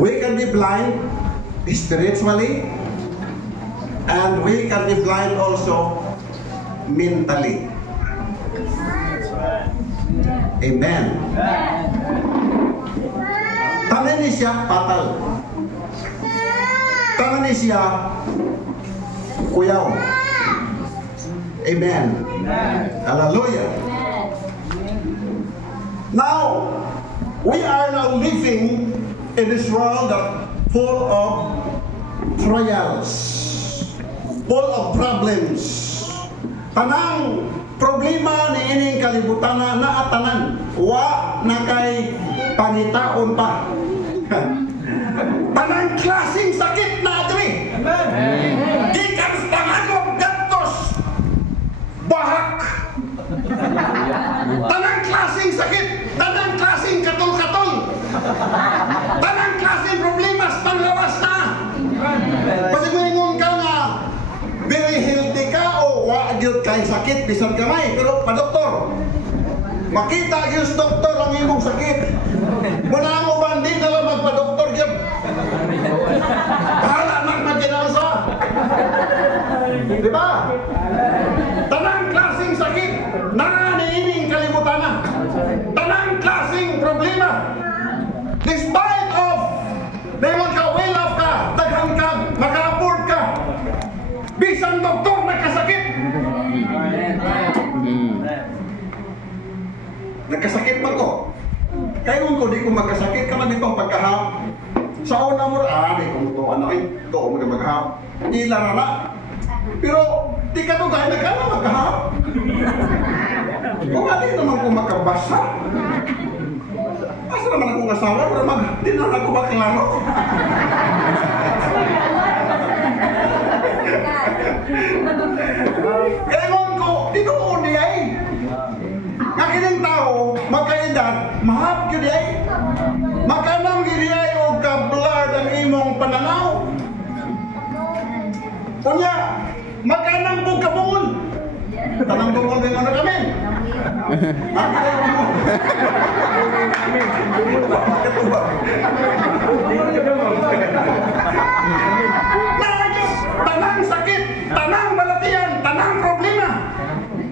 We can be blind spiritually, and we can be blind also mentally. Amen. Tanan ni siya patal. Tanan ni siya kuyaw. Amen. Hallelujah. Now, we are now living in this world that full of trials, full of problems. Tanang problema ni ining kalibutan na atanan, wa na kay pangitaon pa. Tanang klaseng sakit na adri. Gikan sa pangagom gatos, bahak. Tanang klaseng sakit, tanang klaseng katol-katol, tanang klaseng problema sa panglawas na. Pasimingon ka nga, very healthy ka o wa'agyot kay sakit, bisan kamay, pero pa-doktor. Makita yung doktor ang imong sakit. Muna mo ba, hindi na lang magpa-doktor yun. Bahala na mag-inasa. Diba? Tanang klaseng sakit, nanganiining kalimutan na. Tanang klaseng problema. Despite of, may magka-well off ka, daghang ka, maka-afford ka. Bisan doktor nagkasakit. Nagkasakit ba ko? Kayon ko, di ko magkasakit ka man itong pagkahap. Sa una mo, di ko ito, ano eh, ito mo na maghap. Ilan na. Pero, di ka ito gaya nagkala maghap. Kung hindi naman ko makabasa. Asa naman akong asawa, pero di na ako maklaro. Kayon ko, dito ko di ay. Nakining tao, magkaedad, mahap yun di ay. Makanang giri ay o ka-blurred ang imong pananaw. Kunya, makanang po kabungol. Tanang bungol ng ano kami? Tanang sakit, tanang balatian, tanang problema.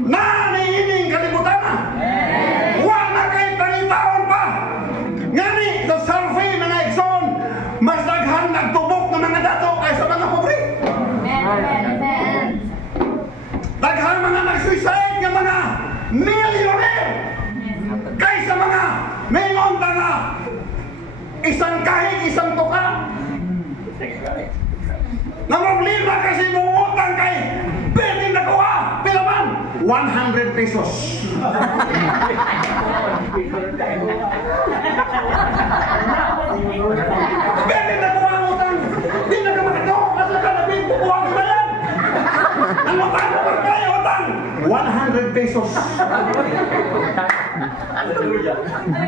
Naniining kalibutan na. Wala kay tangitaon pa. Ngani, sa survey ng Exxon, mas daghang nagtubok ng mga dato kaysa mga pobre. Daghang mga nag-suicide ng mga millionaire kaysa mga mingonta nga isang kahig, isang tuka. Na problema kasi mungutang kay pwede na kuha, pilaman 100 pesos. Pwede na kuha ang utang, di na ka makito, kasi ka nabing kukuha ka ba yan? Ang utang mo pa kaya utang 100 pesos.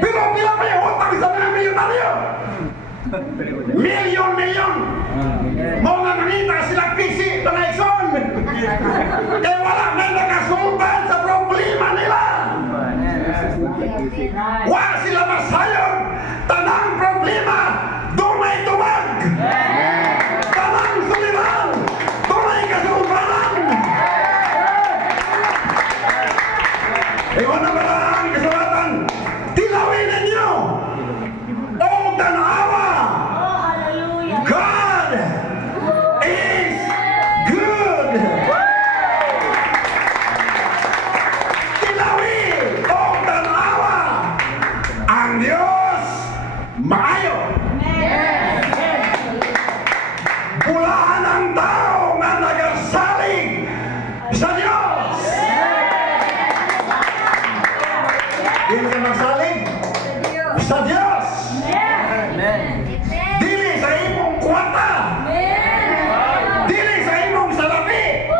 Pero pila pa yung utang sa mga milyonaryo. Milyon. Mga manita silang pisi ng Exxon. Kaya wala na nakasultan sa problema nila. Wala sila masayon. Tanang problema, dunay tubag. Tanang suliran, dunay kasultanan. Iwan na ba ang kasulatan? Tilawin ninyo. O tanawa. God is good. Tilawi o tanawa. Ang Diyos maayo. Pulaan ang tao na nagasalig sa Diyos. Hindi ka magsalig sa Diyos. Dili sa imong kwata. Dili sa imong salapi.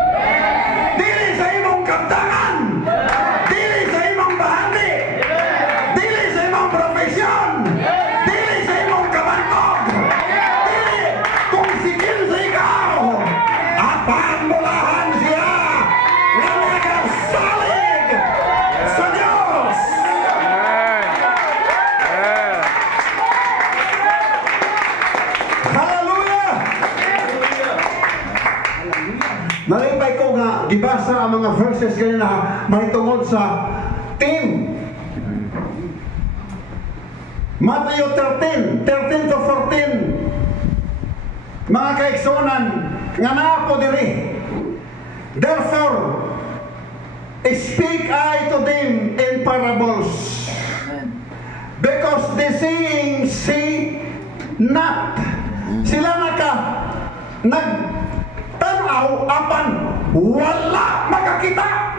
Dili sa imong kaptangan. Dili sa imong bahandi. Dili sa imong profesyon. Dili sa imong kabantog. Dili kung sigil sa ikaw. Apan mulahan siya na nagasalig sa Diyos. nabasa ang mga verses ganina may tungod sa team. Matthew 13 to 14. Mga kaigsunan nga naa po diri. Therefore, speak I to them in parables, because the seeing see not. Sila nagtanaw apan wala makakita.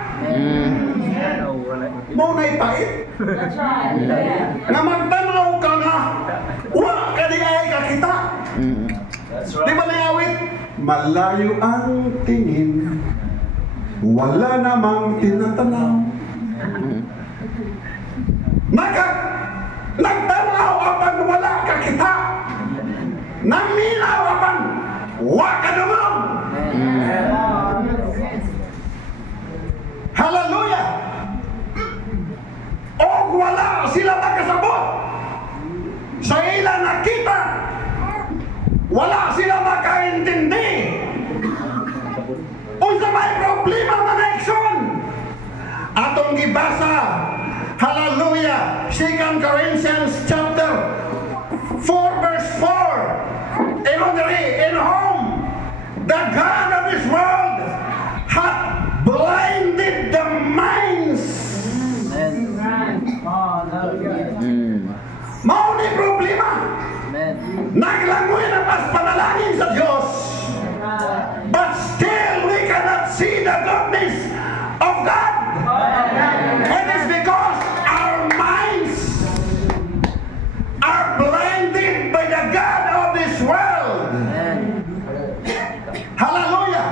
Muna'y pait. That's right. Nga magtanaw ka nga wala ka di ay kakita. Di ba nayawit? Malayo ang tingin, wala namang tinatanaw. Nagtanaw apan wala kakita. Naminaw apan wala ka naman. Hallelujah! O wala sila makasabot sa ila nakita, wala sila makaintindi. Unsa may problema na naikson atong gibasa. Hallelujah! 2 Corinthians chapter 4 verse 4. In whom the God of this world hath blinded the minds. Mao ni problema. Naglangoy na pas panalangin sa Diyos, but still we cannot see the goodness of God. And it's because our minds are blinded by the God of this world. Hallelujah!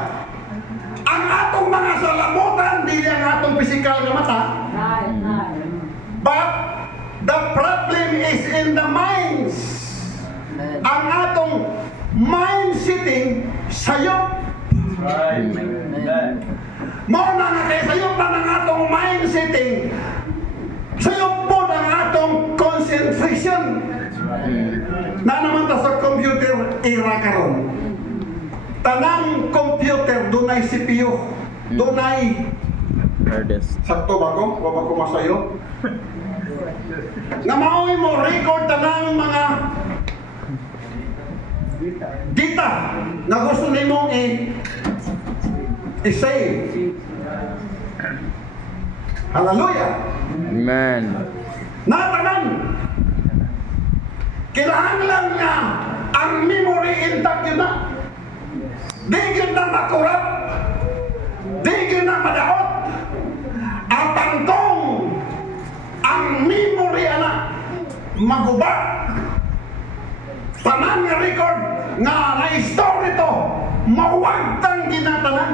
Ang atong mga salamutan, di ang atong physical na mata, but the problem is in the minds. Ang atong mind sitting sayop. Mao na nga kay sayop na ng atong mind sitting, sayop po ang atong concentration. Na naman ta sa computer era karon. Tanang computer dunay CPU, dunay sakto ba ko? Wa ba ko masayo? Nga maoy mo record tanang mga data na gusto nimong i-save. Hallelujah! Amen. Natanan! Kinahanglan nga ang memory intact yun na. Di yun na makurap. Di yun na madaot. Apantong ang memory anak maguba. Tanan nga record nga na-store ito, mawagtang ginatanan.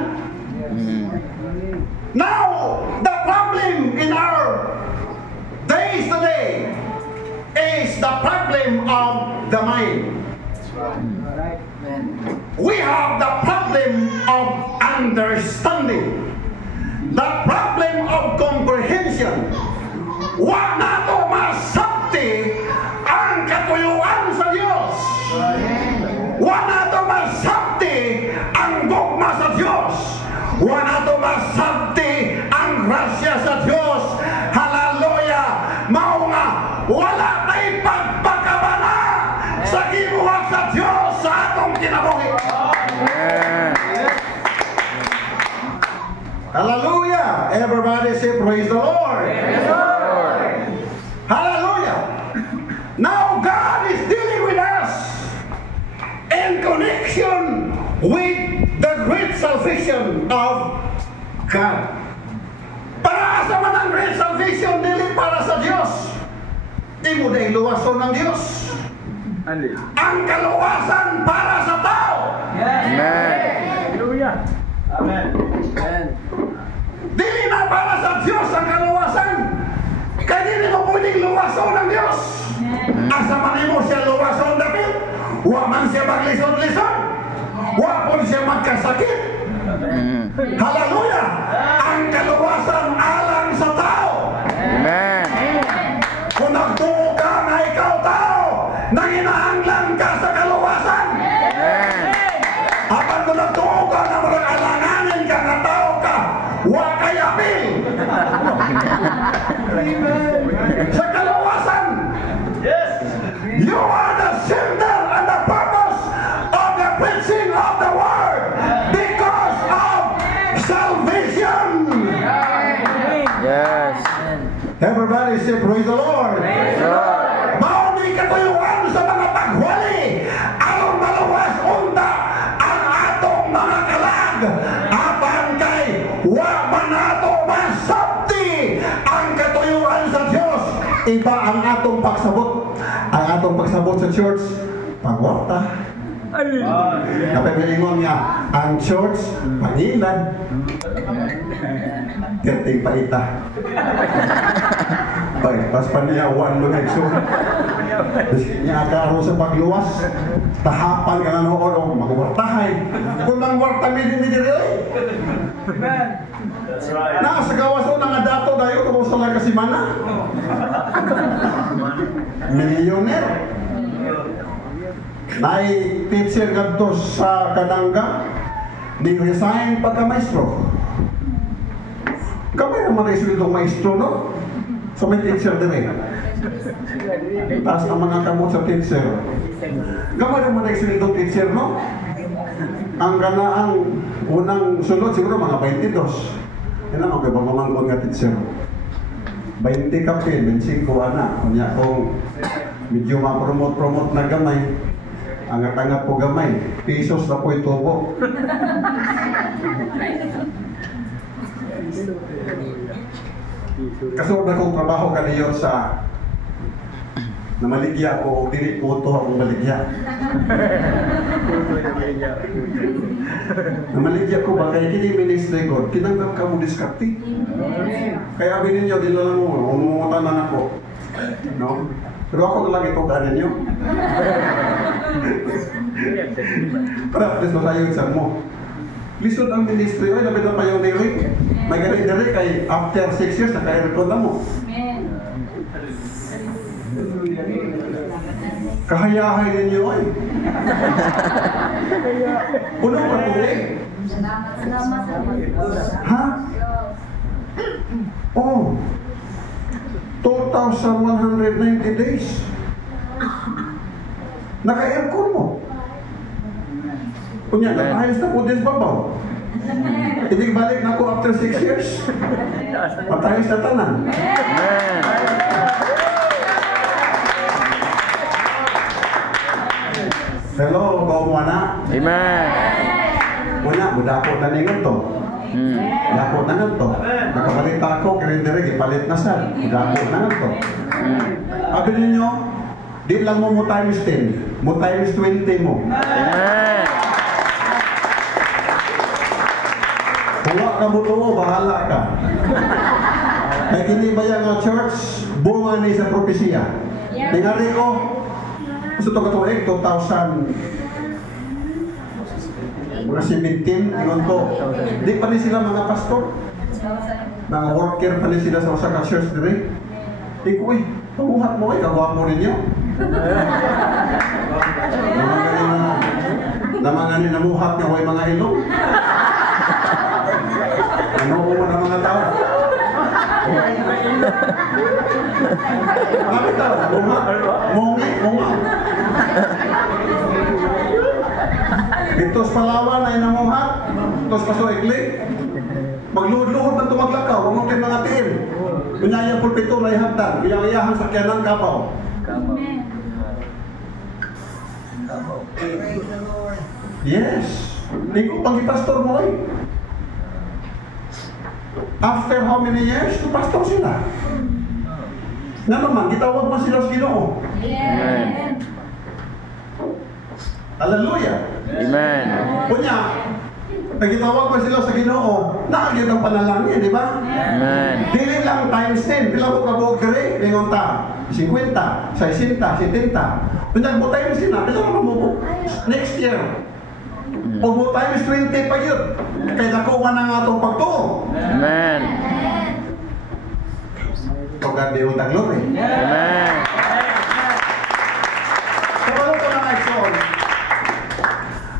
Now, the problem in our days today is the problem of the mind. We have the problem of understanding, the problem of comprehension. Wa na to masabti ang katuyuan sa Diyos. Wa na to masabti ang gugma sa Diyos. Wa na to masabti ang grasya sa Diyos. Hallelujah! Mao nga wala tay pagpakabana sa gibuhat sa Diyos sa atong kinabuhi. Hallelujah! Everybody say praise the Lord. Praise the Lord. Hallelujah! Now God is dealing with us in connection with the great salvation of God. Para sa man ang great salvation, dili para sa Diyos. Di mo na iluwason ng Diyos. Ang kaluwasan para sa tao. Amen. Hallelujah. Amen. Amen. Dili na para sa Diyos ang kaluwasan. Kaya dili mo pwedeng luwason ng Diyos. Asa man mo siya luwason dapit, wa man siya maglisod-lisod, wa po siya magkasakit. Hallelujah! Ang kaluwasan alang sa tao. Amen. Kung nagtuo ka na ikaw tao, nanginahanglan ka sa kaluwasan. Amen. Kapag kung nagtuo ka na mag-alanganin ka na tao ka, Sa kaluwasan, you are the center and the purpose of the preaching of the word because of salvation. Yes. Everybody say praise the Lord. Lord. Mauni katuyuan sa mga paghwali aron maluwas unta ang atong mga kalag apan kay wa man nato masabti ang katuyuan sa Dios. Iba ang atong pagsabot. Ang atong pagsabot sa church pagwarta. Napapilingon nga ang church pangilan. Kerting paita. Pag pas paniyawan mo na iso. Niya karo sa pagluwas. Tahapan ka na noon o magwartahay. Kung nang warta midi-midi rin. Nasa gawas o nga dato dayo kung sa lang kasi mana. Millionaire. Nay teacher kadto sa Kadangga. Ni-resign pagka-maestro. Kamay naman rin itong maestro, no? So may teacher din eh. Tapos ang mga kamot sa teacher. Kamay naman rin itong teacher, no? Ang ganaang unang sunod, siguro mga 22. Yan ang okay, pagmamangkon nga teacher. 20 kapin, 25 anak. Kanya kung medyo ma-promote na gamay, angat-angat po gamay, pesos na po itubo. Kasunod akong trabaho kaniyo sa namaligya ko, dili po ito akong maligya. Namaligya ko ba, kaya kini ministry ko, kinanggap ka mo diskarte. Kaya abinin nyo, dila lang mo, umumutan lang ako. No? Pero ako lang ito ka ninyo. Practice na tayo sa mo. Lisod ang ministry, ay lapit na pa yung lyric. May galing lyric kay after 6 years, naka-record na mo. Kahayahay ninyo ay. Puno pa tuloy. Ha? Oh. 2,190 days. Naka-aircon mo. Kunya, ayos na po din babaw. Hindi balik na ako after 6 years. Matayos na tanan. Amen. Hello, kaumuha na. Amen. Kunya, budako na ningon to. Budako na nga to. Nakabalita ako, kirindirig, ipalit na sir. Budako na nga to. Sabi ninyo, di lang mo times 10. Mo times 20 mo. Amen. Huwag ka buto, bahala ka. Kaya kinibaya nga church, bunga ni sa propesya. Tingari ko, gusto ito katuig, 2000, mga 17, ingon ko, di pa rin sila mga pastor. Mga worker pa rin sila sa Osaka Church dire. Di ko pamuhat mo kagawa mo ninyo. Naman namuhat nga ko mga ilong. Ano mo ng mga tao? Bakit tao? Mungi. Itos Palawan ay namuhat. Itos Paso Ikli. Magluhod-luhod na tumaglakaw. Huwag kayo mga tiin. Kunyayang pulpito na ihagdan. Biyang-iyahang sakyanan kapaw. Yes. Hindi ko pag-pastor mo eh. After how many years, to pastor sila. Nga naman, gitawag mo sila sa Ginoo. Amen. Hallelujah. Amen. Kunya, nagitawag mo sila sa Ginoo, nakagyan ang panalangin, di ba? Amen. Dili lang times 10, pila ko kabog kare, lingon ta, 50, 60, 70. Kunya, mo times sila, pila ko mo next year. O mo times 20 pa yun. Kaya nakuha na nga itong pagtuo. Amen. Pagkandi yung glory. Amen. So, ano ko na ngayon?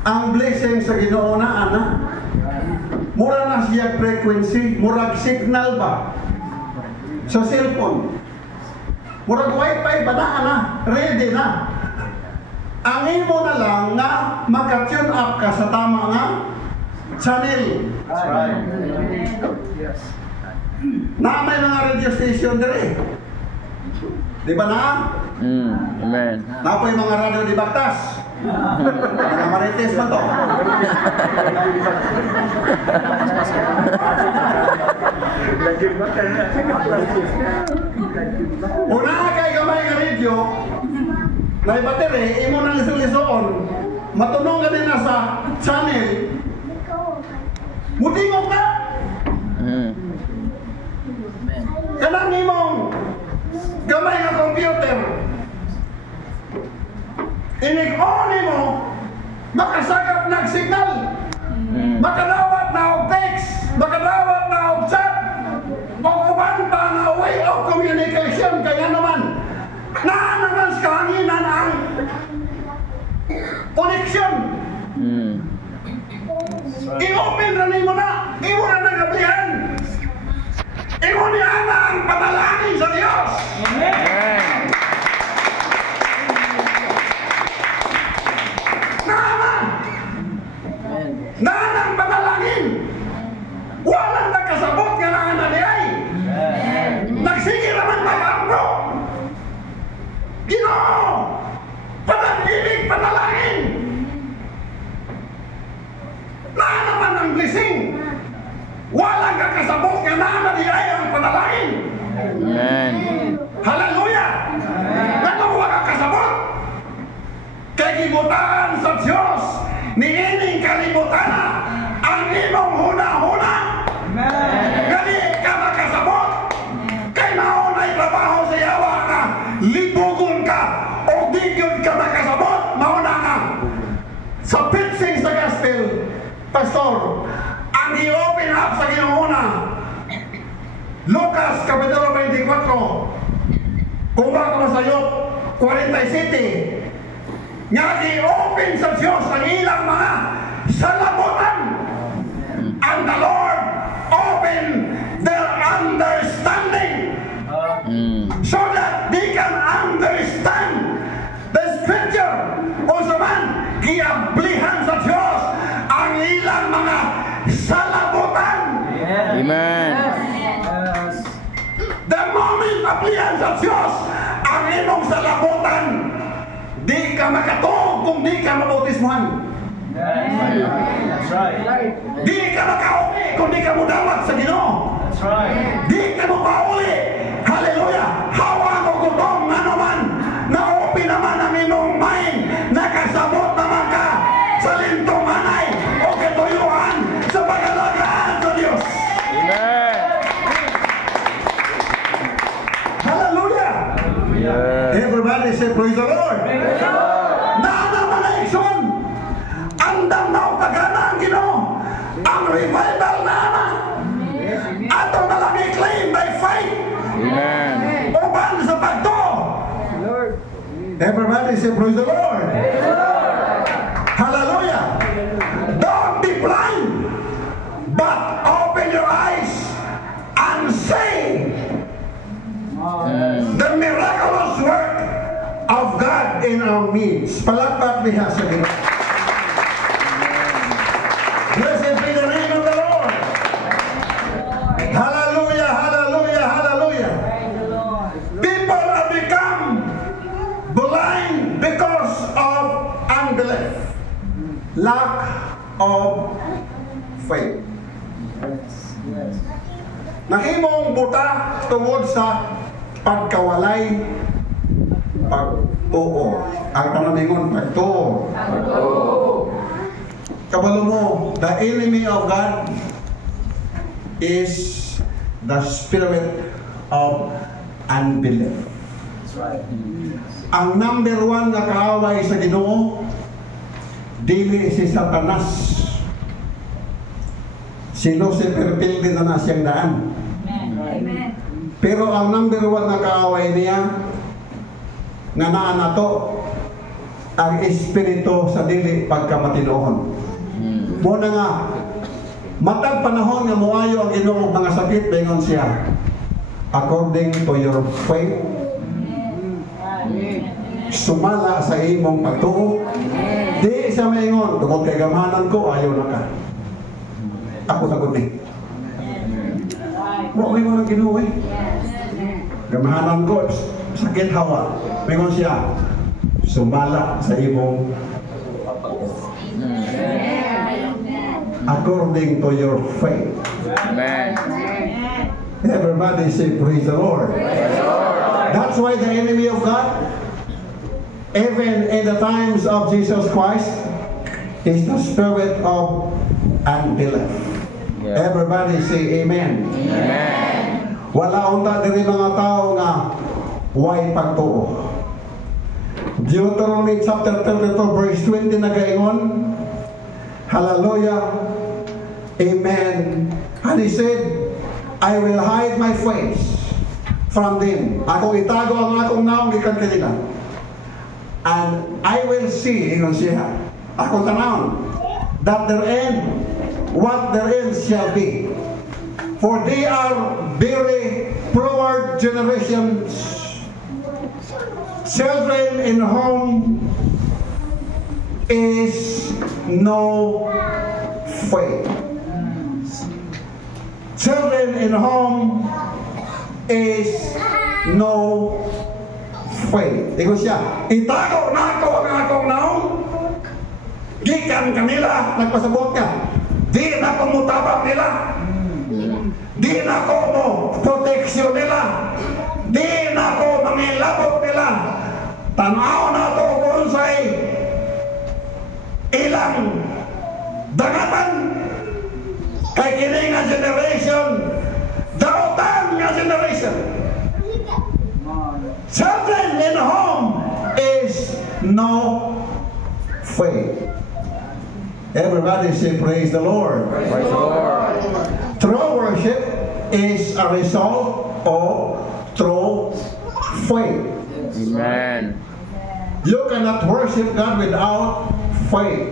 Ang blessing sa Ginoo na, anak, mura na siya frequency, murag signal ba? sa cellphone. Murag wifi ba na, ready na. Ang imo na lang nga maka-tune up ka sa tama nga channel. That's right. Yes. Na may mga radio station dire. Di ba na? Amen. Na po yung mga radio di Baktas. Mga marites man to. Una kay gamay nga radio, may battery, imo nang isulisuon, matunong ka din na sa channel, mutingog ka. Kanang imong gamay nga computer, inig-on mo, makasagap ng signal, makadawat na og text, makadawat na og chat, o uban pa na way of communication, kaya naman, naman sa kahanginan ang connection. I-open na nimo na, imo na nagablihan. Imo niya na ang panalangin sa Diyos. Amen. Naman ang panalangin. Walang nagkasabot nga na nanayay. Nagsige naman mag-ambro. Ginoo, pananginig panalangin. Naman ang blessing. Walang kakasabot nga na nanayay ang panalangin. Amen. Hallelujah! Ganun wala kasabot. Kay gibutaan sa Diyos, niining kalibutan na ang imong huna-huna. Gali ka makasabot. Kay naunay trabaho sa yawa na libugon ka o digyon ka makasabot. Mauna nga. Sa preaching sa gospel, Pastor, ang i-open up sa ginuuna, Lucas Kapitulo 24, kung baka masayot, 47, nga i-open sa Diyos ang ilang mga salamutan. And the Lord open their understanding so that they can understand the scripture. O sa man, giablihan sa Diyos ang ilang mga salamutan. Amen. The moment ablihan sa Diyos ang imong salamutan, di ka makatuog kung di ka mabautismuhan. That's right. Di ka makauli kung di ka mudawat sa Ginoo. That's right. Di ka mo pauli. Hallelujah. Hawa mo gutom nga naman. Na-open naman ang imong mind. Nakasabot naman ka sa lintong hanay o katuyuan sa pag-alagaan sa Diyos. Amen. Hallelujah. Everybody say praise the Lord. Nana malaikson. Andam na o tagana ang Ginoo. Ang revival na ama. Ato na lang i-claim by faith. Amen. Uban sa pagto. Everybody say praise the Lord. Hallelujah. Don't be blind, but open your eyes and see the miraculous work of God in our midst. Palakpak niya sa Ginoo. Blessed be the name of the Lord. Hallelujah, hallelujah, hallelujah. People have become blind because of unbelief, lack of faith. Nahimong buta tungod sa pagkawalay pagtuo. Ang tanamingon pagtuo. Kabalo mo, the enemy of God is the spirit of unbelief. That's right. Ang number one na kaaway sa Ginoo, dili si Satanas. Si Lucifer pildi na na siyang daan. Amen. Pero ang number one na kaaway niya, nga naan nato, ang espiritu sa dili pagkamatinoon. Muna nga, matag panahon nga muayo ang Ginoo mga sakit, bengon siya. according to your faith. Sumala sa imong pagtuo. Di sa maingon, tungkol kay gamanan ko, ayaw na ka. Ako na kundi. Huwag mo nang ginuwi. Gamahanan ko, sakit hawa. Maingon siya, sumala sa imong according to your faith. Amen. Everybody say, praise the Lord. That's why the enemy of God, even in the times of Jesus Christ, is the spirit of unbelief. Yeah. Everybody say amen. Amen. Wala unta diri mga tao nga way pagtuo. Deuteronomy chapter 32 verse 20 nagaingon, hallelujah, amen. And he said, I will hide my face from them. Ako itago ang akong naong gikan kanila. And I will see, ingon siya, akong tanawon, that their end, what their end shall be. For they are very forward generations, children in whom is no faith. Children in whom is no faith. Ikaw siya, itago na ako ang akong naong, gikan kanila, nagpasabot ka, di na kumutabang nila, di na ko mo proteksyon nila, di na ko mangilabot nila, tanaw na to kung sa'y ilang dangatan, kay kini nga generation, dautan nga generation. Children in whom is no faith. Everybody say praise the Lord. Praise the Lord. True worship is a result of true faith. Amen. You cannot worship God without faith.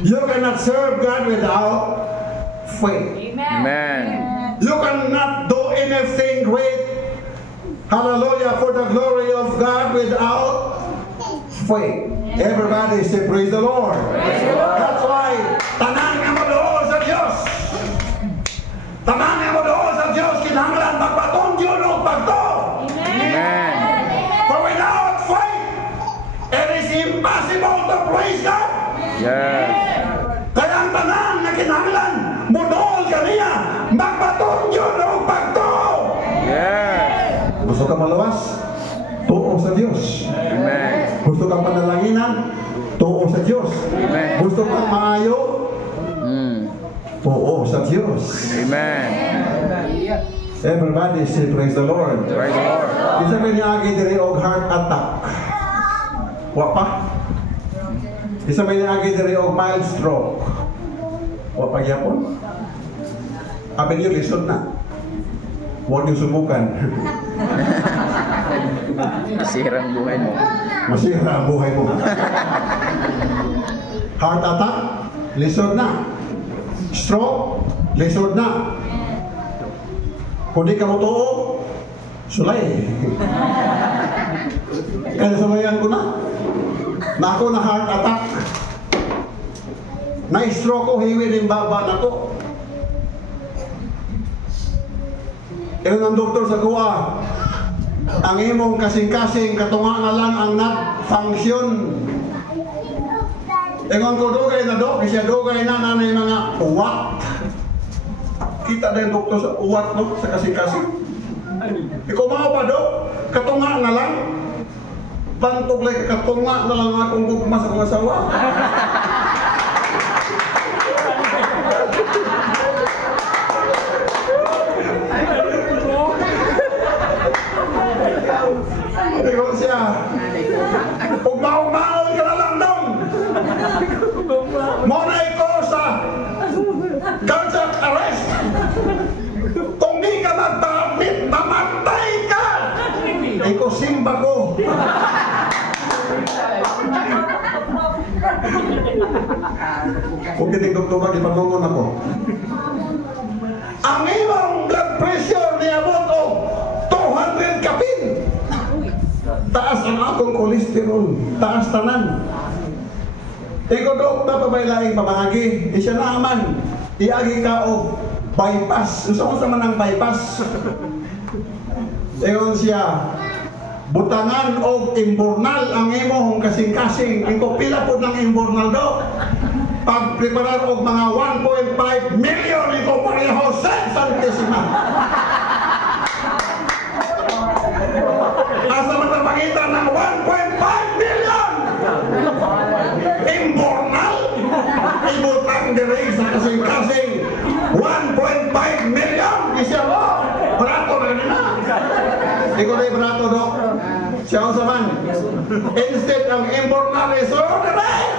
You cannot serve God without faith. Amen. You cannot do anything great, hallelujah, for the glory of God without faith. Everybody say praise the Lord. That's why tanan nga mo doon sa Diyos. Tanan nga mo doon sa Diyos, kinahanglan magpatong Diyos o pagto. Amen. For without faith, it is impossible to please God. Yes. Kaya ang tanan na kinahanglan, mudool kaniya, magpatong Diyos o pagto. Yes. Gusto ka malawas? Tuo sa Diyos. Amen. Gusto kang panalanginan? Tuo sa Diyos. Amen. Gusto kang maayo? Tuo sa Diyos. Amen. Everybody say praise the Lord. Praise the Lord. Isa ba niya agi diri og heart attack? Wa pa? Isa ba niya agi diri og mild stroke? Wa pa gyapon? Abi niyo lisod na. Huwag niyo subukan. Masira ang buhay mo. Masira ang buhay mo. Heart attack, lisod na. Stroke, lisod na. Kung di ka matuo, sulay. Kaya sulayan ko na. Na ako na heart attack. Na-stroke ko, hiwi ng baba na ko. Kaya ng doktor sa kuha, ang imong kasing-kasing katunga na lang ang not function. Ingon ko dugay na dok, siya dugay na nanay mga uwat. Kita na yung doktor sa uwat, no? Sa kasing-kasing. Ikaw mga pa dok, katunga na lang. Bantog lang, katunga na lang akong gugma sa kong asawa. Ikaw siya, ugma-ugmaon ka na lang dong. Monay ko sa cardiac arrest. Kung di ka magpa-admit, mamatay ka. Ikaw simba ko. Kung kinig doktor, ipatungon ako. Ang imong blood pressure ni taas ang akong kolesterol, taas tanan. Ikaw dok, napabailaing pamahagi, siya naman, iagi ka o bypass. Gusto ko man ang bypass. Ikaw siya, butangan o imbornal ang imong kasing-kasing. Ikaw pila po ng imbornal dok. Pag-preparar og mga 1.5 million ito pareho sentesima. Asa man ang pakita ng 1.5 million? Imbornal? Ibutang direct sa kasing-kasing 1.5 million? Isya mo? Barato na nila. Ikaw na yung barato, dok. Siya ang saman. Instead ang imbornal is ordinary.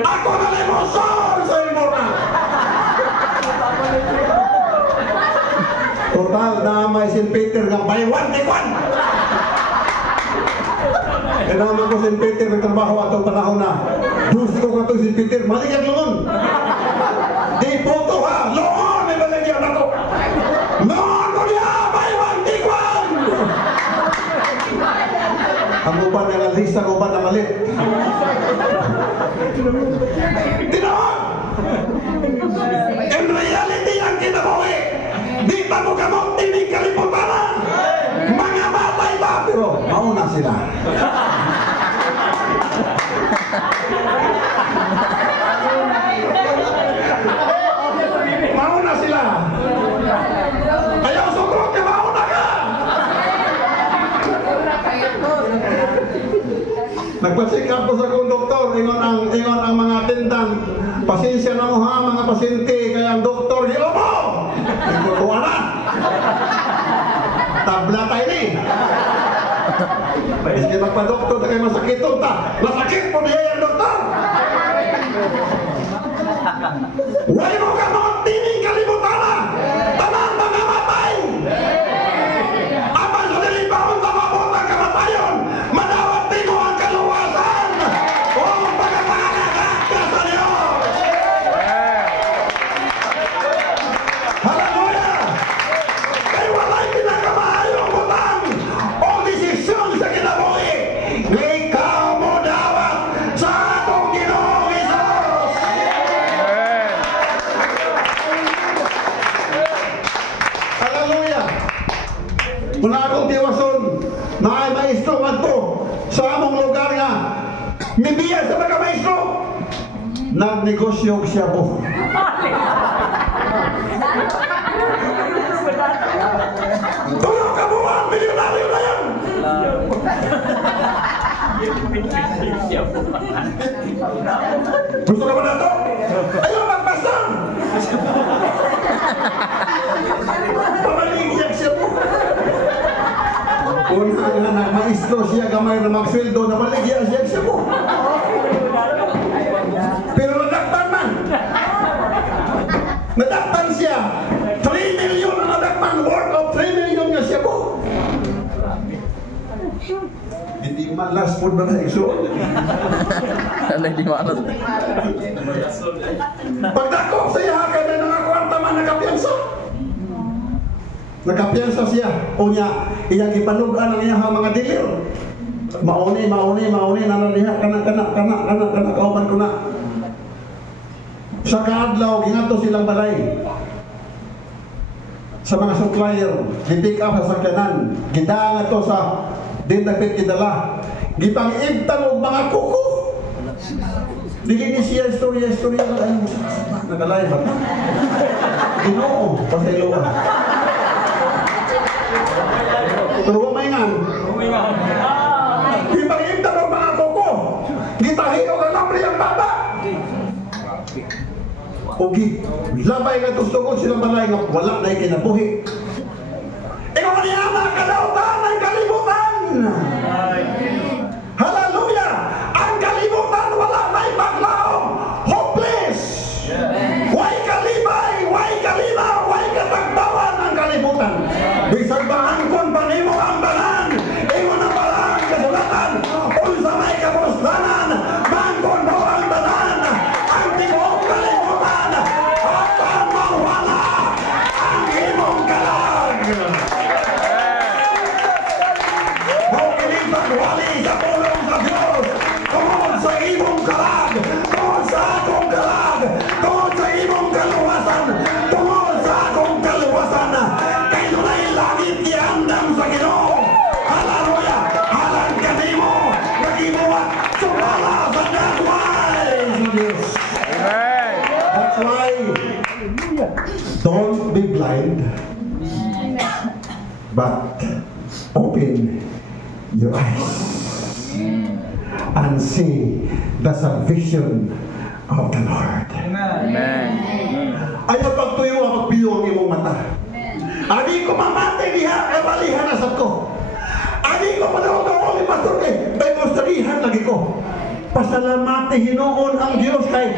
Ako na lang mo sa imbornal. Total na may St. Peter ng by one, take one. Kaya naman ko St. Peter nagtrabaho atong panahon na. Diyos ko nga ito St. Peter, maligyan loon. Di puto ha, loon may maligyan ako. Loon ko niya, by one, take one. Ang uban na nalis, ang uban na malit. Tinoon! In reality, ang kinabuhi, di pa mo kamong tinig kalimutan. Mga batay ba? Pero mauna sila. Mauna sila. Ayaw sukrot ka, mauna ka. Nagpa-check up ko sa akong doktor, ingon ang mga attendant, pasensya na mo ha mga pasyente, kaya ang doktor, di mo! Ikutuwa na! Tabla tayo ni! Hindi magpa-doktor na kayo masakit ta, masakit po niya yung doktor! Huwag mo ka mga tining kalimutan na! Tanang mga matay! Abang sa nilipahon sa mabutang kamatayon, manawat din mo ang kaluwasan o pagkapanganak ka sa Diyos! Hallelujah! Kaya wala'y pinakamaayong butang o desisyon sa kinabuhi. Ikaw mo dawat sa atong Ginoong Hesus! Hallelujah! Muna akong tiwason na ay maestro adto sa among lugar nga mibiya sa mga maestro nagnegosyo siya po. Tulong ka buwan, milyonaryo na yan! Gusto ka ba na ito? Ayaw magpasang! Pamaligyan siya po. Una nga na maestro siya gamay na magsweldo na maligyan siya po. Pero nadaktan man. Nadaktan siya. 3 million na nadaktan. Worth of 3 million nga siya po. Hindi man last food na na-exo. Hindi malas. Pagdakop siya, kaya na nga kwarta man nakapiyansa. Nakapiyansa siya. O niya, iyang ipanugan ang iyang mga dilir. Mauni, nanaliha, kana, kauban ko na. Sa kaadlaw, gingato silang balay. Sa mga supplier, gipick up sa sakyanan. Gidaang ito sa dindagpit kidala. Gipang-ibtan og mga kuko. Dili ni siya istorya nagalay ba? Ginoo, pasayloan. Pero maingan. Gipang-ibtan og mga kuko. Gitahin og alambre ang baba. Okay, labay nga tustugod silang balay nga wala na ikinabuhi. Ikaw niya ang kalautan ng kalibutan. Hallelujah! Ang kalibutan wala na ipaglaom. Hopeless! Way kalibay, way kalima, way katagbawan ang kalibutan. Bisag ba angkon pa nimo ang balan? Ingon ang balan kasulatan. Unsa may kapuslanan, mangkon mo ang balan. Ang tibuok kalibutan, at ang mawala ang imong kalautan. But open your eyes and see the salvation of the Lord. Amen. Ayaw pagtuyo ang pagbiyo ang imong mata. Adi ko mamate diha, balihan na sa ko. Adi ko manawag ni pastor kay, may gustarihan lagi ko. Pasalamati hinuon ang Diyos kay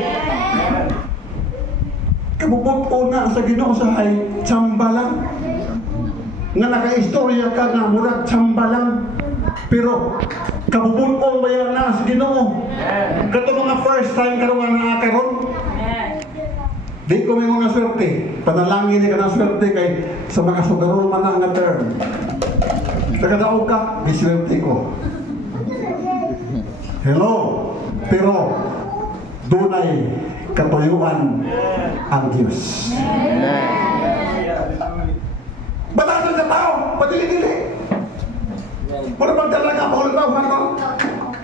kabubot na sa Ginoo sa ay tsamba lang. Nga naka-istorya ka nga murag tsamba lang. Pero kabubot ba yan na sa Ginoo? Kato mga first time karon nga nakakaroon. Di ko may mga swerte. Panalangin ka ng swerte kay sa mga sugarol man ang nga term. Nagkadaog ka, di swerte ko. Hello? Pero dunay katuyuan ang Diyos. Batasan sa tao, padili-dili. Wala bang talaga ako ulit tao, ano?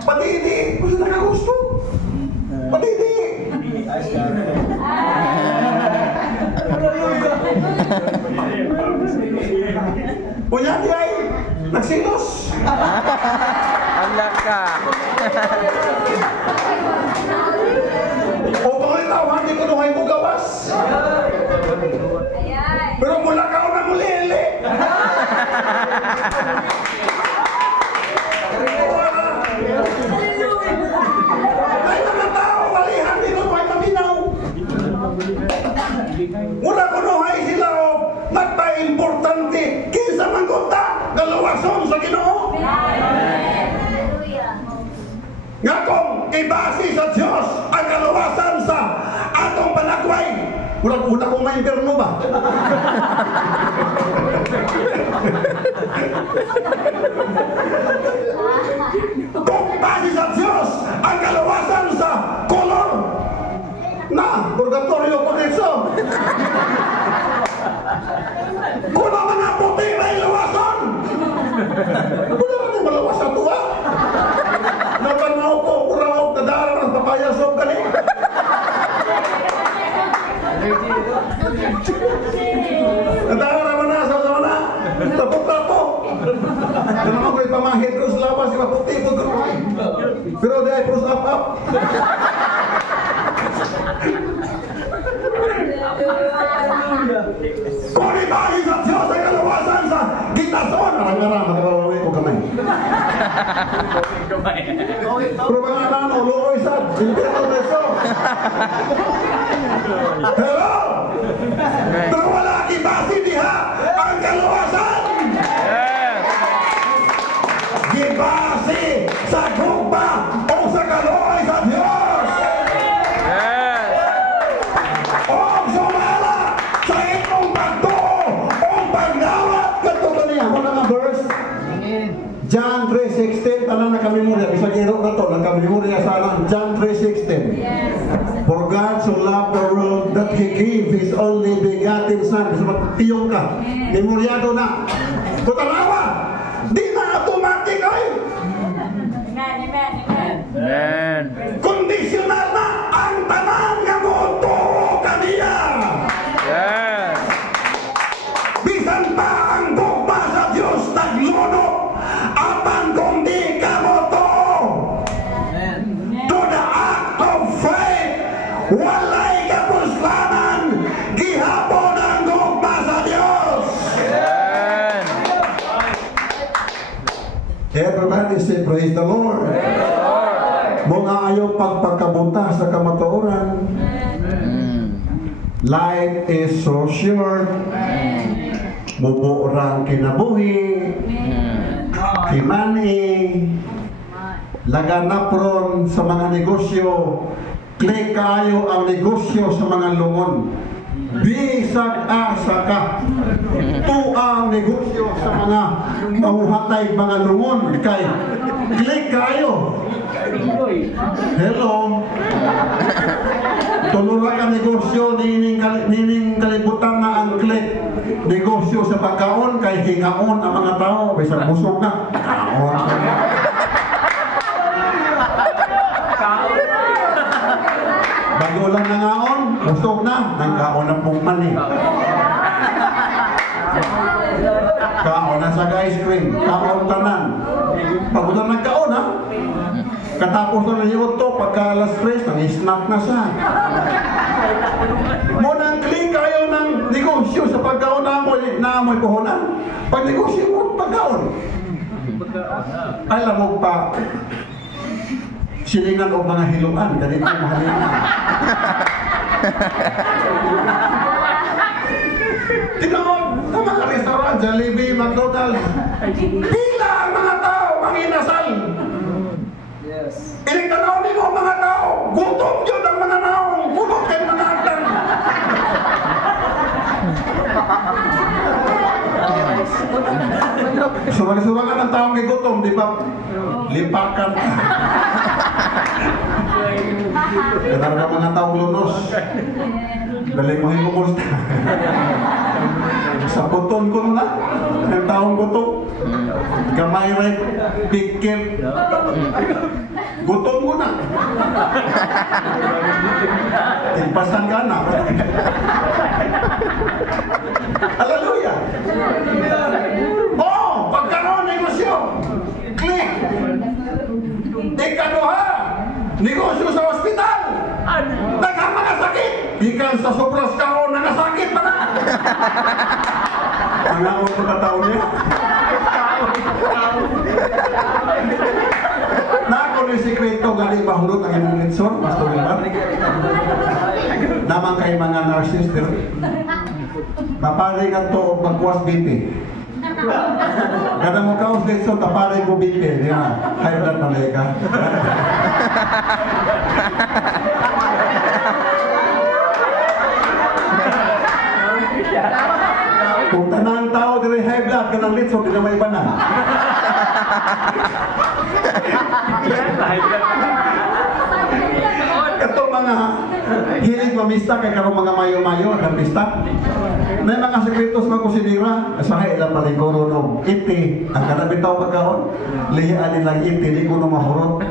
Padili, gusto na gusto. Padili. Punya dia ay nagsilos. Ang laka. O bakit tao, hindi ko nung ay mo gawas. Pero mula ka ako na mulili. Ay mga tao, walihan din ko ay maminaw. Mula ko nung ay sila o nagpa-importante kinsa manggunta galawason sa Ginoo. Nga kung ibasi sa Diyos ang kalawasan sa atong panagway. Una kong may impirno ba? Kung ibasi sa Diyos ang kalawasan sa kolor na purgatorio po Kristo. Kung mga puti na ilawasan, wala natin malawas sa tuwa. Napanaw ko, kurang na darang ng papayasok ka ni. Nadawa naman na sa sana. Tapok-tapok. Kaya naman ko ipamahit ko sa labas, ipaputi ko ko. Pero di ay push up. Kung ibalik sa Diyos ay kalawasan sa gitason. Marang-marang, magkakawawin ko kamay. Pero mga nano, luoy sad. Impero Kristo. Hello? Pero wala ibasi diha ang kalawasan. Gibasi sa gugma o sa kaloy sa Diyos. O sumala sa itong pagtuo o pagnawat. Ganito ba niya? Kung nga verse? John 3:16. Tanan na kami muna. Isang iro na to. Nagkamimorya sana. John 3:16. For God so loved the world that He gave His only begotten Son. Gusto magtiyong ka. Memoryado na. Tutanawa. Di na automatic ay. Amen. Conditional na ang tanan nga moto kaniya. Yes. Bisan pa ang dogma sa Diyos nagluno apan kung di ka moto. To the act of faith, walay kapuslanan, gihapon ang dogma sa Diyos. Amen. Everybody say praise the Lord. Mga ayaw pagpagkabuta sa kamatuoran. Life is so short. Bubuorang kinabuhi. Kimani. Laganapron sa mga negosyo. Klik kayo ang negosyo sa mga lungon. Bisag asa ka. Tuang negosyo sa mga mahuhatay mga lungon. Kay klik kayo. Hello. Tulura ka negosyo nining kalibutan na ang klik. Negosyo sa pagkaon kay hingaon ang mga tao. Bisag busog na. Kaon. Bago lang nangaon, busog na. Nangkaon ang pong mani. Kaon na sa ice cream. Kaon tanan. Pag na nagkaon ha. Katapos na niyot to, pagka alas 3, nang-snack na siya. Munang click kayo ng negosyo sa pagkaon na amoy puhunan. Pag negosyo mo, pagkaon. Alam mo pa, silingan o mga hiluan, ganito ang mahalina. Tignan mo, ang mga restaurant, Jollibee, McDonald's, pila ang mga tao, manginasal. Yes. Iligtanaw din ang mga tao, gutom yun ang mga tao, gutom kayo mga atang. Suwag-suwagan ang taong kay gutom, di ba? Lipakan. Kadang ka mga taong lunos. Dali mo yung kumusta. Sa buton ko na, ang taong gutom. Gamay rin, pikil. Gutom mo na. Tigpasan ka na. Hallelujah. Oh, pagkaroon negosyo. Click. Ikaduha, negosyo sa ospital. Daghang mga sakit. Ikan sa sobras kaon na nasakit pa na. Mga ulo na tao niya. Nako ni sikreto gali mahulot ang imong litsyon, Pastor Wilmar. Naman kay mga nurses pero papari ka to o magkuwas BP. Kada mo kaos litsyon, tapari ko BP. High blood na ka. Kung tanang tao diri high blood ka ng litsyon, di na may banan. Ito mga hilig mamista kay karong mga mayo-mayo ang pista. May mga sekretos mga kusinira sa ilang paliguro no. Iti ang kada bitaw pagkaon lihian nila iti di ko na mahurot.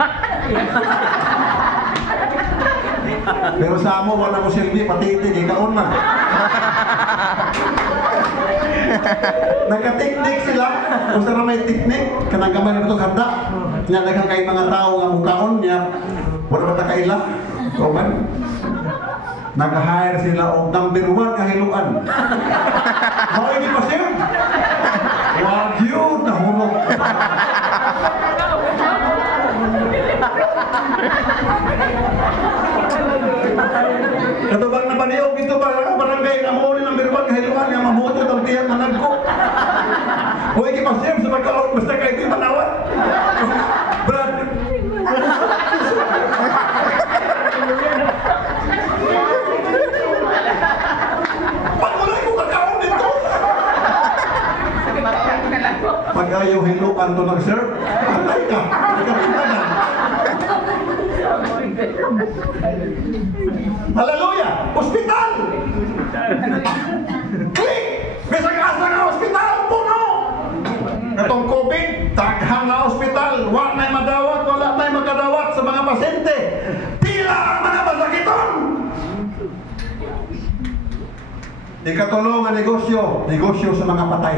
Pero sa amo wala mo silbi pati iti di kaon na. Nagka-teknik sila kung saan may teknik kanang gamay na ito handa nga naghang kay mga tao nga mukaon niya wala ba kaila o man nag-hire sila og number 1 kahiluan mao ini pa sir wagyu na hulog katubang na paniog ito barangay na mo ni number 1 kahiluan nga mamuto ang tiyak manag ko huwag ipasir sa pagkaon basta kayo ito'y manawat Brad pagulay ko kakaon dito pag ayaw hiluan to ng sir antay ka hallelujah hospital click bisag asa nga hospital puno katong COVID taghang nga hospital wala na'y madawat wala na'y magkadawat sa mga pasyente pila ang mga masakiton ikatulong ang negosyo sa mga patay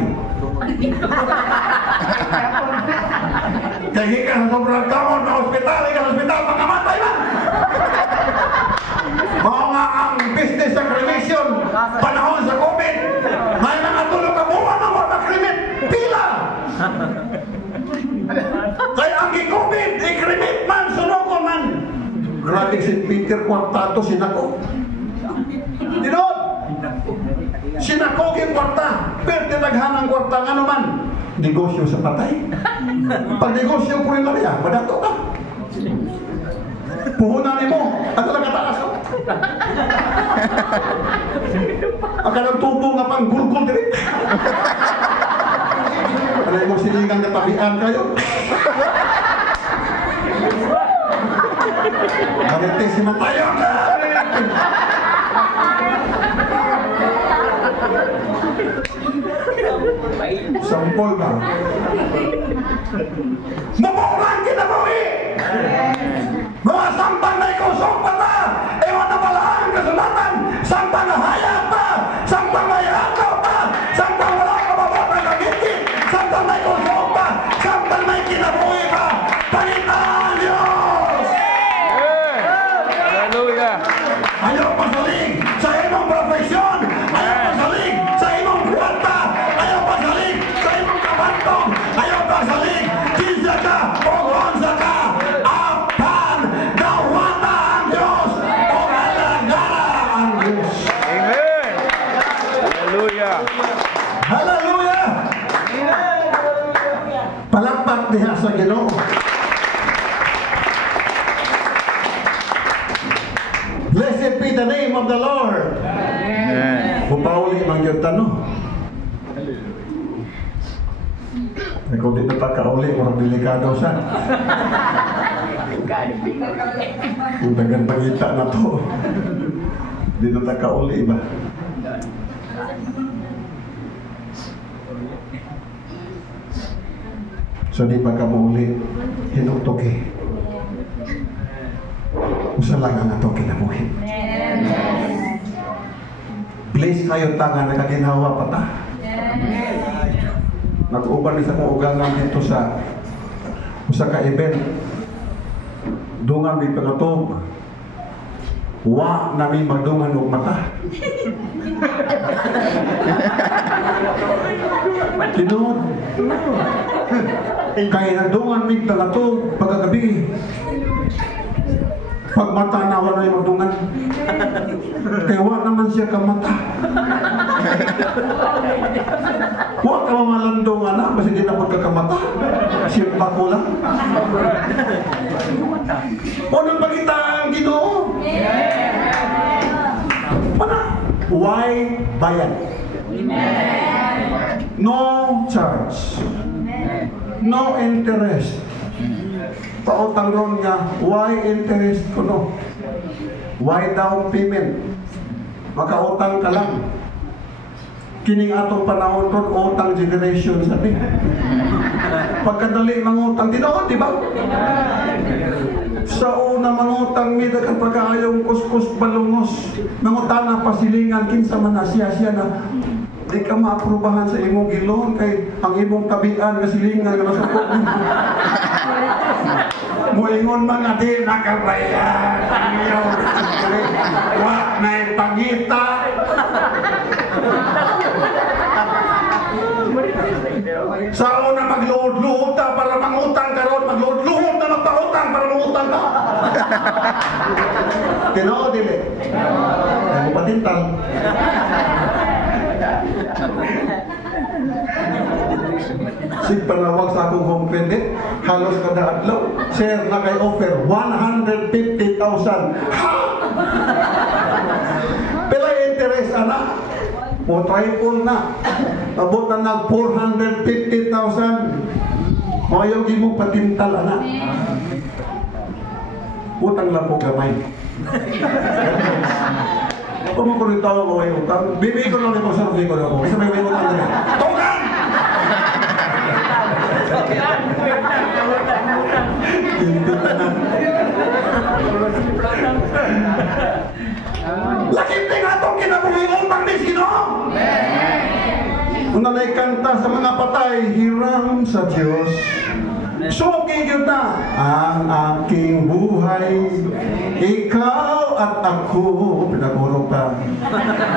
kaya hikan sa sobrang kamon na hospital makamatay man mga nga ang business sa cremation panahon sa COVID may mga tulong kabuhan na mga kremit pila kaya ang i-COVID i-kremit man sunuko man grabe si Peter Quartato sinako dinod sinako yung kwarta pero tinaghanang kwarta ano man negosyo sa patay pag negosyo po rin na riyan madato ka puhunan mo at lang kataas ko ang kanang tubo nga pang gulgul direct alay mo siligang natabian kayo magandang simatayo sampol ba mamulang kinabuhi mga sampang na ikusok pa na ewan na palaan kasulatan sampang na hayat pa sampang na ihakaw pa sampang wala ka babatang kagigit sabat diha sa Ginoo. Blessed be the name of the Lord. Amen. Mupauli mang yun tanong. Kung dito pa kauli, orang delikado siya. Kung dagan pagita na to, dito ta kauli ba? So di pa ka mauli, hinutok eh. Usa lang ang atong kinabuhi. Bless kayo tangan na kaginawa pa ta. Nag-uban ni sa kong ugangan dito sa usa ka event. Dungan may pangatog. Wa nami magdungan og mata. Tinuod. Kaya nagdungan may pangatog pagkagabi. Pag mata na wala yung magdungan. Kaya wa naman siya kamata. Huwag ka mamalandungan na, kasi di na magkakamata. Simpa ko lang. O nang magkita ang Ginoo. Mana? Why bayad? No charge. No interest. Pautang ron nga, why interest ko no? Why down payment? Makautang ka lang. Kining atong panahon ron, utang generation sabi. Pagkadali mangutang, tinood, di ba? Sa una mangutang, mida ka pagkaayong kuskus balungos. Mangutana pasilingan, kinsa man na siya na. Di ka maaprubahan sa imong gilon kay ang imong tabian nga silingan nga nasukot mo. Muingon mga di nakarayan. Wag may pangita. Sa una magluhod-luhod ta para mangutang karon, magluhod-luhod na magpautang para mangutang ka. Tinoo dili. Ang patintal. Sig panawag sa akong home credit, halos kada adlaw, sir na kay offer 150,000. Ha! Pila interest ana? O triple na. Abot na nag 450,000. Mayaw gi mo patintal ana. Utang lang po gamay. Kung mo ko rin tawag ko ay utang, bibig ko lang ito sa rufin ko na ako. Isa may utang na rin. Tungan! Lakit din atong kinabuhing utang ni sino? Kung nalay kanta sa mga patay, hiram sa Diyos. Suki kita ang aking buhay, ikaw at ako, pinagurong pa,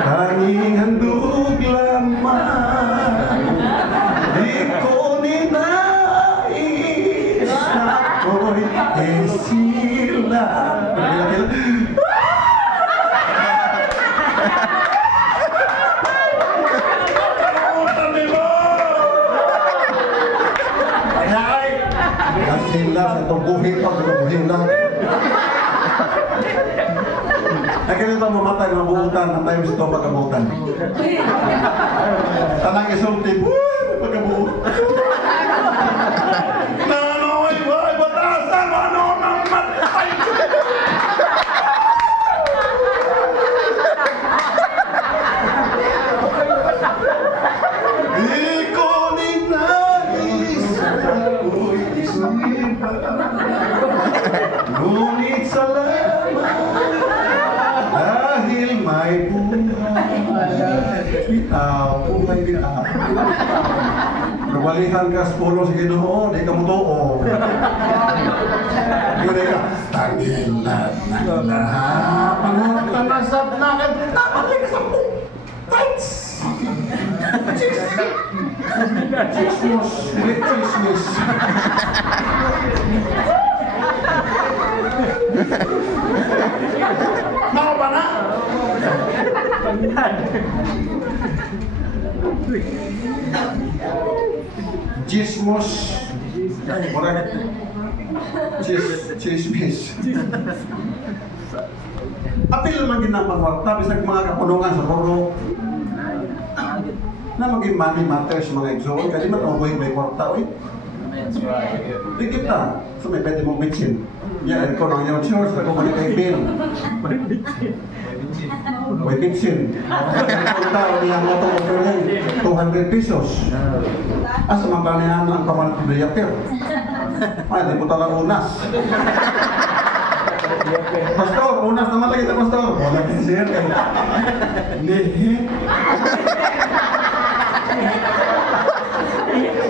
tanging handog lamang, di ko ninais ako'y isila. Sila sa itong buhay pa, buhay lang. Ay ganito mamatay ng mabuutan, ang times ito pagkabuutan. Tanang isulti, pagkabuutan. Nanoy, why, batasan, ano nang matay? Ngunit salamat dahil may buhay. Bitaw, buhay bitaw. Nagwalihan ka sa pulo sa Ginoo, di ka mo too. Hindi ka, tangilat ng lahat. Panganasap na ka, dapat ka sa tights. Chismos, chismis. Mau ba na? Chismos Murag chismis. Apil man ginapagwarta bisag mga kapunungan sa Roro. Na maging money matters mga igsoon kasi matuloy may kwarta oy. Di kita so may pwede mong bitsin. Yan ko nang yung church ako man kay bill. May bitsin. Kung tao niya mo ito 200 pesos. Asa man ba niya ang kaman ng diaper? Ay, di po talaga unas. Pastor, unas naman lagi kita pastor. Wala kisir. Nehe.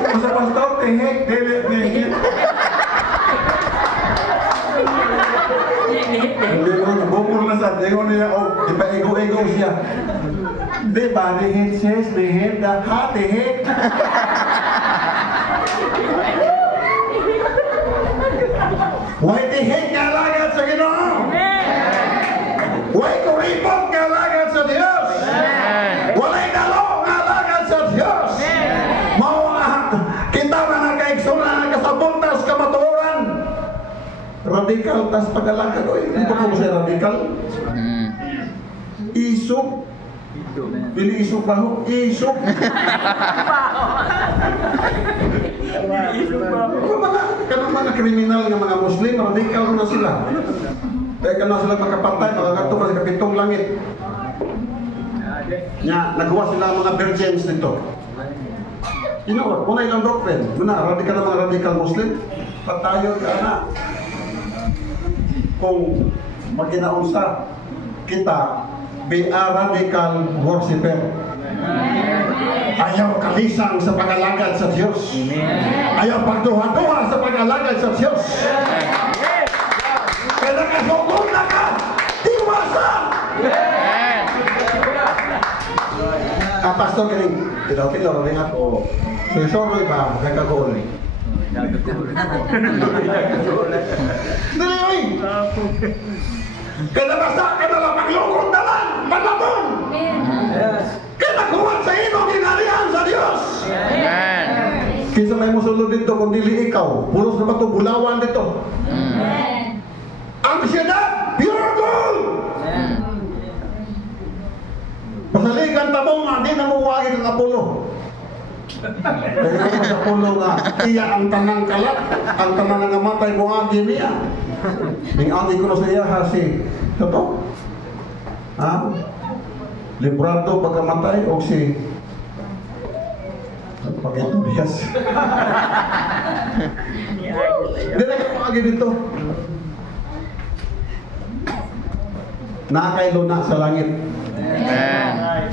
Masa pastor, tehek, nehe. Hindi mo, bukol na sa tingon niya, o, ipa-ego-ego siya. Di ba, nehe, sis, nehe, ha, tehek. Way tehek nga lagad sa Ginoo. Way kuripot nga lagad sa Dios. Walay dalo nga lagad sa Dios. Mao kita na nagkaigsunan nga kasabuntas kamatuoran. Radikal tas pagalagad oy. Ito ko siya radikal. Isok. Pili isok baho, isok. Mga kriminal ng mga Muslim, radikal na sila. Kaya ka na sila makapatay, makakato ka sa kapitong langit. Nya, nagawa sila mga virgins nito. You know what? Una ilang doctrine. Una, radikal na mga radikal Muslim. Patayo ka na. Kung magkinaunsa, kita, be a radical worshiper. Ayaw kalisang sa pag-alagad sa Diyos. Ayaw pagduha-duha sa pag-alagad sa Diyos. Kaya nakasukong na ka, diwasa! Pastor kining, tilaw-tilaw rin ako. Susoroy ba? Nagkagool. Dali, kaya basta ka na lang maglungkot na lang, panapon! Kaya nakuha sa inong ginarihan sa Diyos! Amen. Kisa may musulod dito kung dili ikaw, pulos na ba ito, bulawan dito. Ang siyudad, pure gold! Pasaligan tabong nga, di na muwagin ang Apollo. Kaya sa Apollo nga, iya ang tanang kalat, ang tanang nga namatay mo nga niya. Ning-agi ko na sa iya ha si Toto. Ha? Librado pagkamatay o si Pagkatubiyas. Hindi na kayo agi dito. Nakakaylo na sa langit. Amen.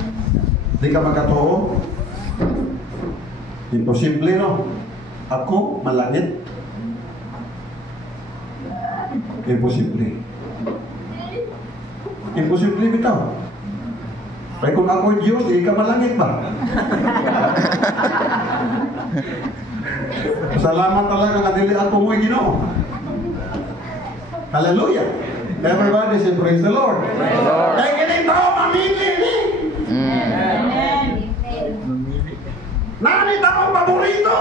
Di ka magkatoo. Imposible, no? Ako, malangit. Imposible. Imposible bitaw. Kaya kung ako Diyos, di ka malangit ba? Salamat talaga nga dili ako mo'y Ginoo. Hallelujah. Everybody say praise the Lord. Kaya kining tao mamili ni. Nani taong paborito.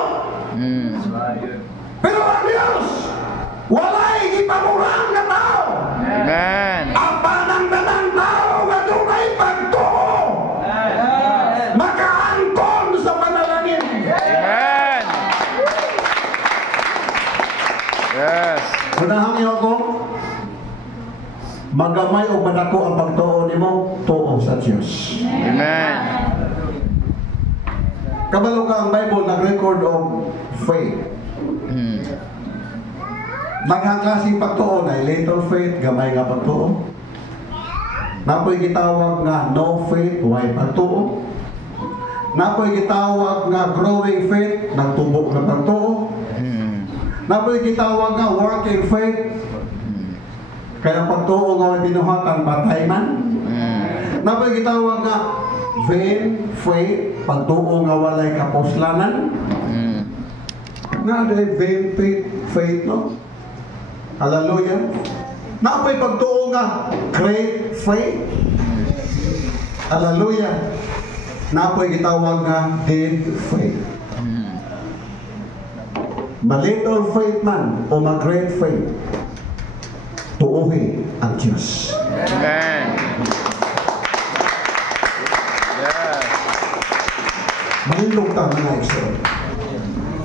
Pero ang Diyos, walay ipamurang na tao. Amen. Ang panang-danang tao nga dunay pagtuo. Makaangkon sa panalangin. Amen. Yes. Unahang iyo ko, magamay o madako ang pagtuo nimo, tuo sa Diyos. Amen. Kabalo ka ang Bible nag-record of faith. Daghang klaseng pagtuo na little faith, gamay nga pagtuo. Napoy gitawag nga no faith, way pagtuo. Napoy gitawag nga growing faith, nagtubo na pagtuo. Napoy gitawag nga working faith, kaya pagtuo nga may binuhatan, patay man. Napoy gitawag nga vain faith, pagtuo nga walay kapuslanan. Nga dahil vain faith, no? Hallelujah. Napoy pagtuo nga great faith. Hallelujah. Napoy gitawag nga dead faith. Ma-little faith man o ma-great faith, tuuhi ang Diyos. Amen. Yes. Mahilog tayo mga igsoon.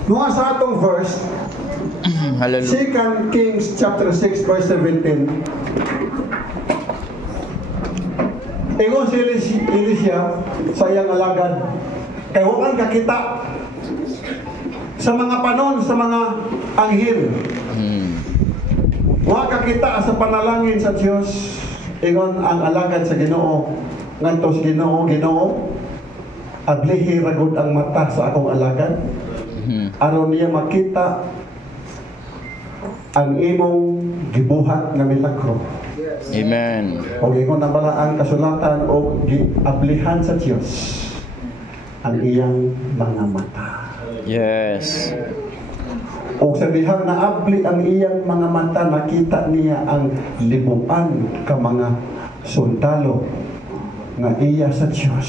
Mga sa atong verse, Hallelujah. 2 Kings chapter 6 verse 17. Ingon si Elisha sa iyang alagad, kay huwag kakita sa mga panon, sa mga anghel. Huwag kakita sa panalangin sa Diyos. Ingon ang alagad sa Ginoo, ngantos Ginoo, Ginoo, ablihi ragod ang mata sa akong alagad. Aron niya makita ang imong gibuhat nga milagro. Amen. O ingon na bala ang kasulatan o giablihan sa Diyos ang iyang mga mata. Yes. O sa dihang naabli ang iyang mga mata, nakita niya ang libuan ka mga sundalo nga iya sa Diyos.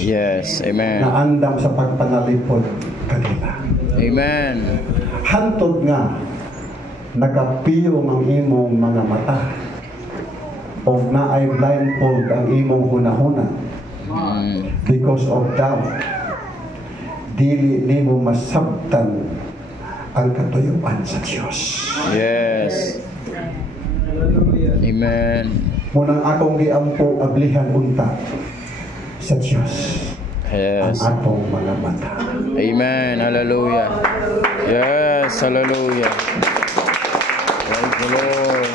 Yes. Amen. Na andam sa pagpanalipod kanila. Amen. Hantod nga nagapiyong ang imong mga mata o na ay blindfold ang imong hunahuna because of doubt. Dili nimo masabtan ang katuyuan sa Diyos. Yes. Amen. Munang akong giampo ablihan unta sa Diyos ang Yes. atong mga mata. Amen. Hallelujah. Yes. Hallelujah. Praise the Lord.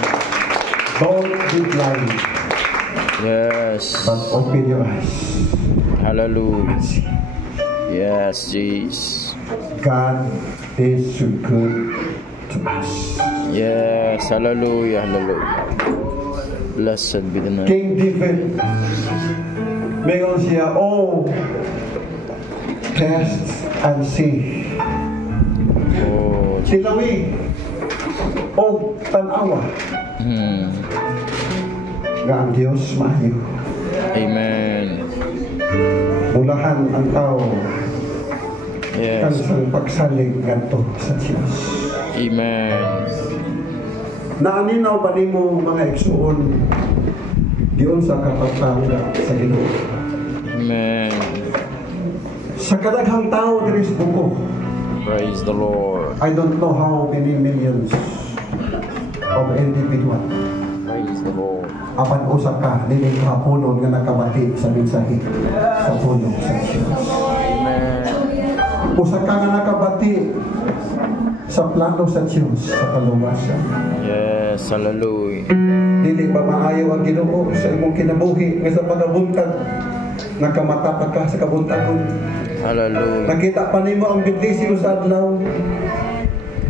Don't be blind, Yes. but open your eyes Hallelujah. and see. Yes, Jesus. God is so good to us. Yes. Hallelujah. Hallelujah. Blessed be the name. King David, mayroon siya, oh, test and see. Oh. Silawi, oh, tanawa, nga ang Diyos maayo. Amen. Mulahan ang tao, Yes. kansang pagsalig ngadto sa Diyos. Amen. Naaninaw ba nimo mga igsuon diyon sa kapagpanggap sa Ginoo? Amen. Sa kadaghang tao diri sa buko, Praise the Lord. I don't know how many millions of individual. Praise the Lord. Apan usa ka dili kapunon nga nakabati sa mensahe sa pulong sa Diyos. Amen. Usa ka nga nakabati sa plano sa Diyos sa paluwasan. Yes. Hallelujah. Dili ba maayo ang Ginoo sa imong kinabuhi nga sa pagabuntag nakamata pa ka sa kabuntagon. Hallelujah. Nakita pa nimo ang bidlisi sa adlaw.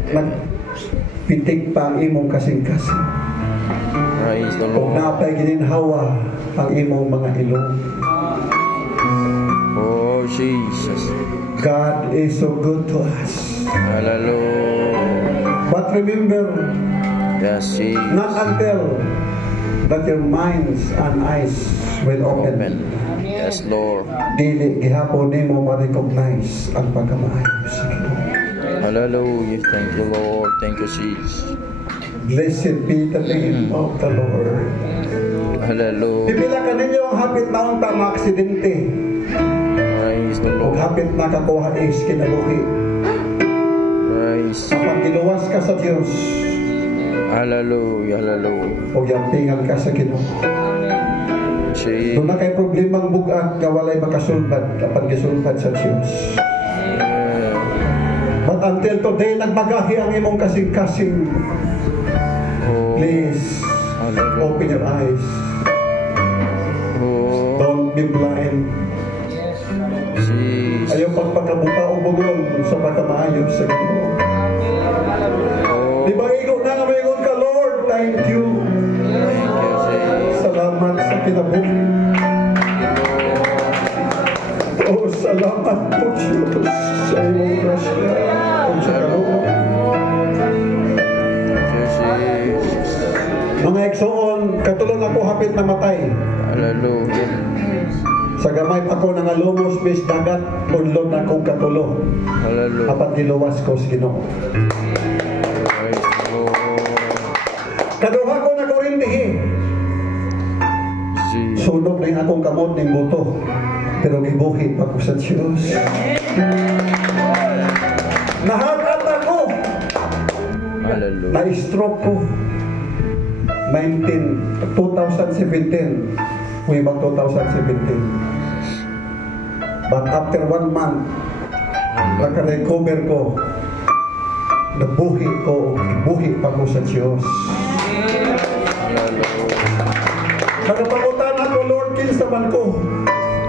Nagpitik pa ang imong kasing-kasing. Praise the Kung Lord. napay gininhawa ang imong mga ilong. Oh, Jesus. God is so good to us. Hallelujah. But remember, Yes, Jesus. not until that your minds and eyes will Open. open. Yes, Lord. Dili gihapon nimo ma-recognize ang pagkamaayo sa Ginoo. Hallelujah. Thank you, Lord. Thank you, Jesus. Blessed be the name of the Lord. Hallelujah. Pipila ka ninyo ang hapit taong tama aksidente. Praise the Kung Lord. hapit nakakuha is kinabuhi. Praise. Kapag giluwas ka sa Diyos, Hallelujah. Hallelujah. o yampingan ka sa Ginoo. Jesus. Kung na kay problemang bugat, nga walay makasulbad, kapag gisulbad sa Diyos. But until today, nagbagahi ang imong kasing-kasing. Oh. Please, Hallelujah. open your eyes. Oh. Don't be blind. Jesus. Ayaw pagpakabuka o bugon sa pagkamaayo sa Ginoo. Oh. Di ba igo na nga mayroon ka, Lord? Thank you. Thank you, Jesus. Salamat sa kinabuhi. Oh, salamat po, Diyos, sa iyong grasya o sa kaloob. Thank you, Jesus. Mga igsoon, katulong ako hapit na matay. Hallelujah. Sa gamay ako nga lumos bis dagat, unlod na kong katulo. Hallelujah. Apat niluwas ko sa Ginoo. Praise the Lord. Kaduha ko na kurintihi. Jesus. Sunog na yung akong kamot ng buto. Pero gibuhi pa ko sa Diyos. Nahagat ako. Hallelujah. Na-stroke ko. 2017. Way back 2017. But after 1 month, naka-recover ko. Nabuhi ko. Gibuhi pa ko sa Diyos. Nagapangutan ako, Lord, kinsa man ko.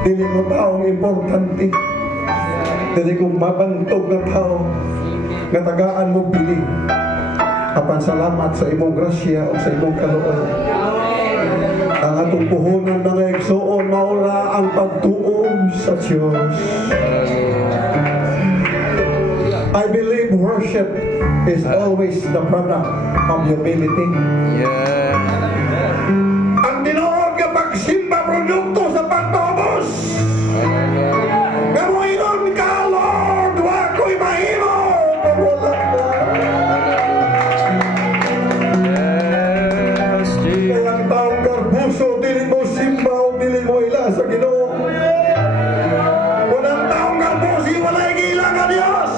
Dili ko taong importante. Dili ko mabantog na tao. Nga tagaan mo bili. Apan salamat sa imong grasya o sa imong kaluoy. Ang atong puhunan mga igsoon, maura ang pagtuom sa Diyos. I believe worship is always the product of humility. Yeah. Ang tinuod nga pagsimba produkto sa pagtubos. Gamuinon ka, Lord, wa ko'y mahimo. Pagwala ka. Yes, Jesus. Kaya ang taong garbuso, dili mo simba o dili mo ila sa Ginoo. Kung ang taong garbuso, wala'y gilang ang Diyos.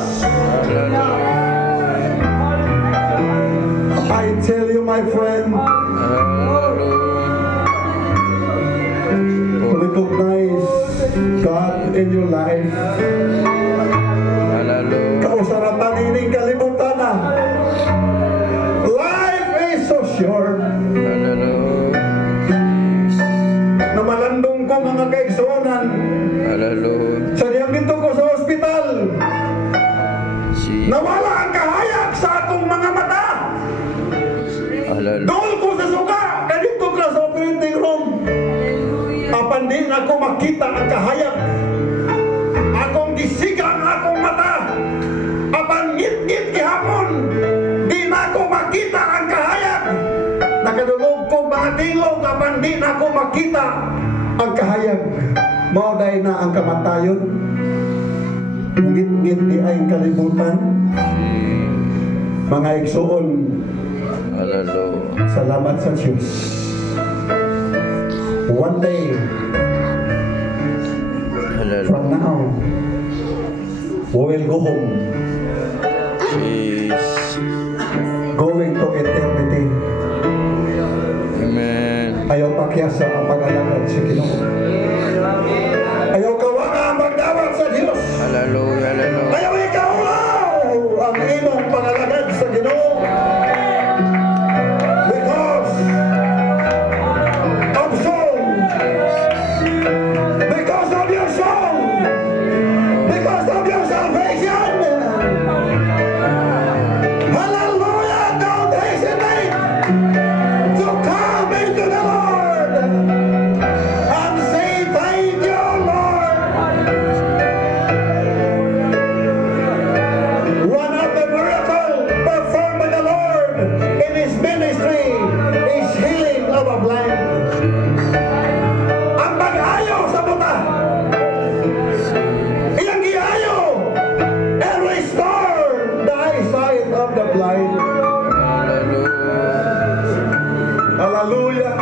I tell you, my friend, recognize God in your life. Kausaratan ining kalibutan na. Life is so short. Na malandong ko mga kaigsuonan. Sa diyang dito ko sa ospital. Nawala ang kahayag sa akong mga mata. Doon ko sa suka. Ganito ka sa operating room. Apan din ako makita ang kahayag. Akong gisiga ang akong mata. Apan ngit-ngit gihapon. Di na ako makita ang kahayag. Nakadulog ko mga tingog. Apan di na ako makita ang kahayag. Mauday na ang kamatayon. Ngit-ngit di ay kalibutan. Mga igsuon. Salamat sa Diyos. One day from now, we will go home. Going to eternity. Amen. Ayaw pakyasa ang pag-alagad sa Ginoo. Ayaw kawaga ang magdawat sa Diyos. Hallelujah. Hallelujah. Ayaw ikaw ang imong pag-alagad sa Ginoo. Hallelujah.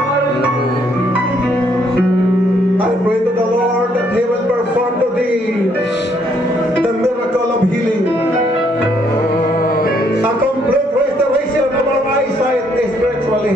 I pray to the Lord that He will perform to thee the miracle of healing. A complete restoration of our eyesight spiritually.